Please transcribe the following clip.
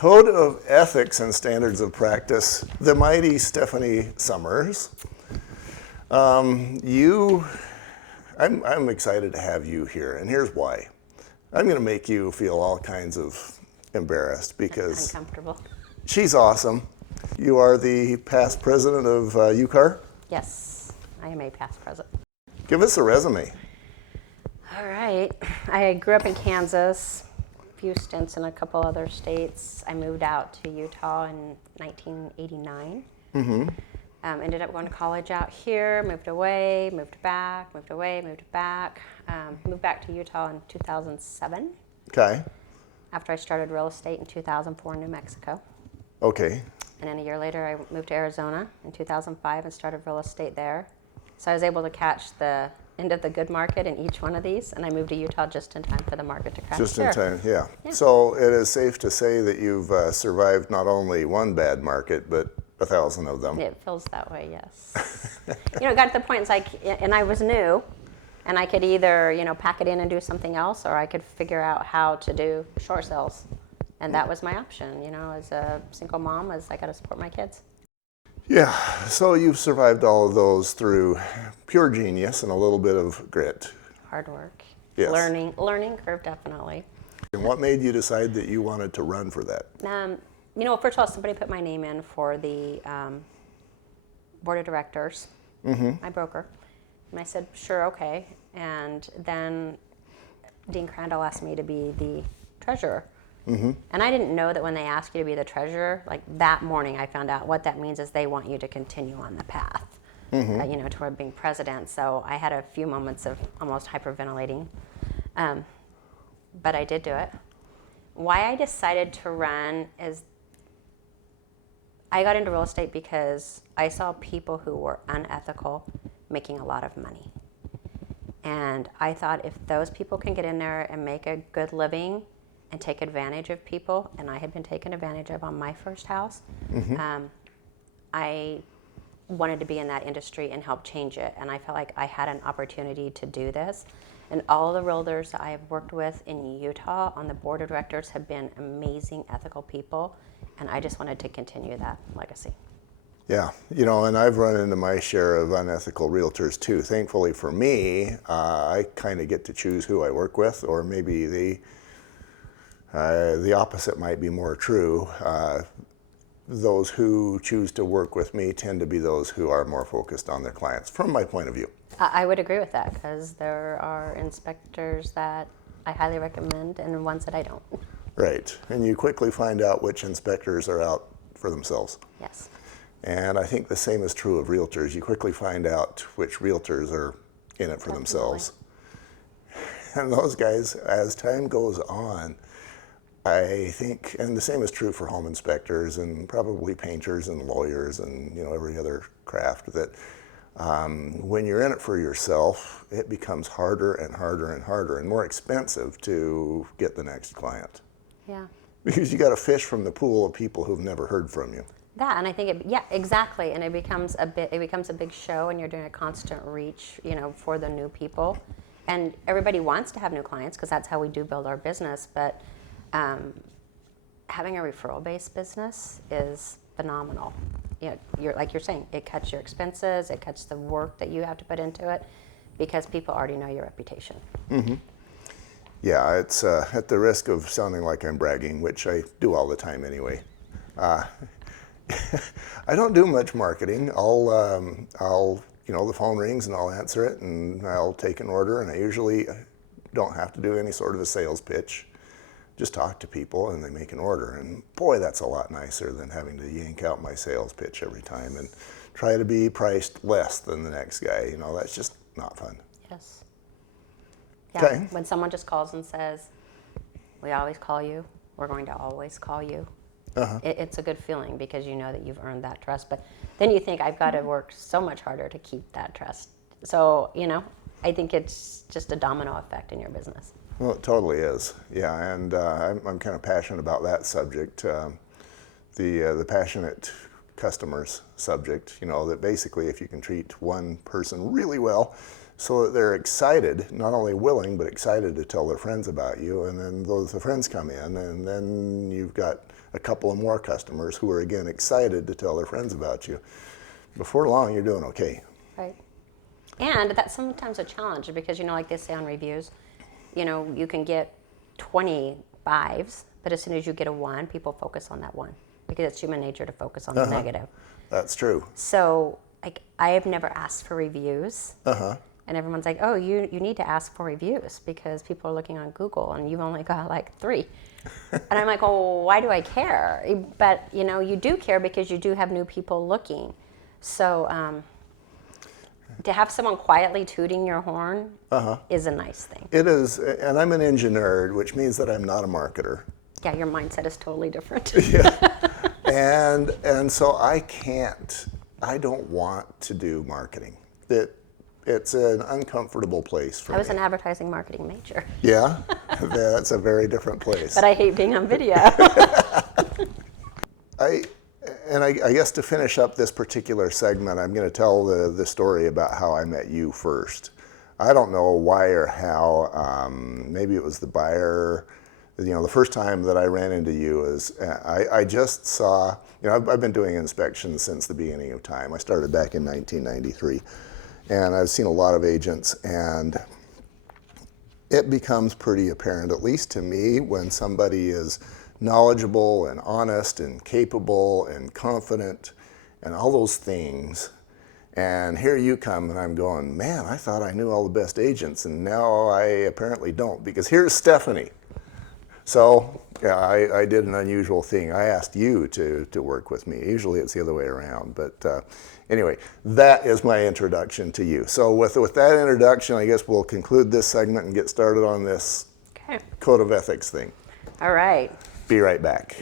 Code of Ethics and Standards of Practice, the mighty Stephanie Summers. I'm excited to have you here, and here's why. I'm going to make you feel all kinds of embarrassed because Uncomfortable. she's awesome. You are the past president of UCAR. Yes, I am a past president. Give us a resume. All right. I grew up in Kansas, a few stints in a couple other states. I moved out to Utah in 1989. Ended up going to college out here, moved away, moved back, moved away, moved back. Moved back to Utah in 2007. Okay. After I started real estate in 2004 in New Mexico. Okay. And then a year later, I moved to Arizona in 2005 and started real estate there. So I was able to catch the end of the good market in each one of these, and I moved to Utah just in time for the market to crash. Just in time, yeah. So it is safe to say that you've survived not only one bad market, but 1,000 of them. It feels that way, yes. It got to the point, it's like, and I was new, and I could either, pack it in and do something else, or I could figure out how to do short sales. And that was my option, as a single mom, I got to support my kids. Yeah, so you've survived all of those through pure genius and a little bit of grit. Hard work. Yes. Learning curve, definitely. And what made you decide that you wanted to run for that? First of all, somebody put my name in for the board of directors, my broker. And I said, sure, okay. And then Dean Crandall asked me to be the treasurer. And I didn't know that when they ask you to be the treasurer, like that morning I found out what that means is they want you to continue on the path, toward being president. So I had a few moments of almost hyperventilating, but I did do it. Why I decided to run is I got into real estate because I saw people who were unethical making a lot of money. And I thought if those people can get in there and make a good living and take advantage of people, and I had been taken advantage of on my first house, I wanted to be in that industry and help change it. And I felt like I had an opportunity to do this. And all the realtors that I have worked with in Utah on the board of directors have been amazing, ethical people. And I just wanted to continue that legacy. Yeah, and I've run into my share of unethical realtors too. Thankfully for me, I kind of get to choose who I work with, or maybe the opposite might be more true. Those who choose to work with me tend to be those who are more focused on their clients, from my point of view. I would agree with that, because there are inspectors that I highly recommend and ones that I don't. Right, and you quickly find out which inspectors are out for themselves. Yes. And I think the same is true of realtors. You quickly find out which realtors are in it for themselves. And those guys, as time goes on, I think, and the same is true for home inspectors and probably painters and lawyers and every other craft, that when you're in it for yourself, it becomes harder and harder and harder and more expensive to get the next client. Yeah. Because you got to fish from the pool of people who've never heard from you. That, and I think exactly, and it becomes a big show, and you're doing a constant reach, for the new people, and everybody wants to have new clients because that's how we do build our business. But having a referral-based business is phenomenal. You're like you're saying, it cuts your expenses, it cuts the work that you have to put into it, because people already know your reputation. Yeah, it's at the risk of sounding like I'm bragging, which I do all the time anyway. I don't do much marketing. I'll the phone rings and I'll answer it and I'll take an order, and I usually don't have to do any sort of a sales pitch. Just talk to people and they make an order, and boy, that's a lot nicer than having to yank out my sales pitch every time and try to be priced less than the next guy. That's just not fun. Yes. Yeah. Okay. When someone just calls and says, "We always call you. We're going to always call you." It's a good feeling, because you know that you've earned that trust. But then you think, I've got to work so much harder to keep that trust. So, I think it's just a domino effect in your business. Well, it totally is. Yeah, and I'm kind of passionate about that subject, the passionate customers subject. That basically, if you can treat one person really well, so that they're excited, not only willing, but excited to tell their friends about you, and then the friends come in, and then you've got a couple of more customers who are, again, excited to tell their friends about you. Before long, you're doing okay. Right. And that's sometimes a challenge because, like they say on reviews, you can get 20 5s, but as soon as you get a 1, people focus on that 1 because it's human nature to focus on the negative. That's true. So, like, I have never asked for reviews. And everyone's like, oh, you need to ask for reviews because people are looking on Google and you've only got like 3. And I'm like, oh, why do I care? But, you do care because you do have new people looking. So to have someone quietly tooting your horn is a nice thing. It is, and I'm an engineer, which means that I'm not a marketer. Yeah, your mindset is totally different. And so I don't want to do marketing. It's an uncomfortable place for me. I was an advertising marketing major. Yeah? That's a very different place. But I hate being on video. I guess to finish up this particular segment, I'm going to tell the story about how I met you first. I don't know why or how. Maybe it was the buyer. The first time that I ran into you is I just saw, I've been doing inspections since the beginning of time. I started back in 1993. And I've seen a lot of agents, and it becomes pretty apparent, at least to me, when somebody is knowledgeable and honest and capable and confident and all those things. And here you come, and I'm going, man, I thought I knew all the best agents, and now I apparently don't, because here's Stephanie. So yeah, I did an unusual thing. I asked you to work with me. Usually it's the other way around, but anyway, that is my introduction to you. So with that introduction, I guess we'll conclude this segment and get started on this code of ethics thing. All right. Be right back.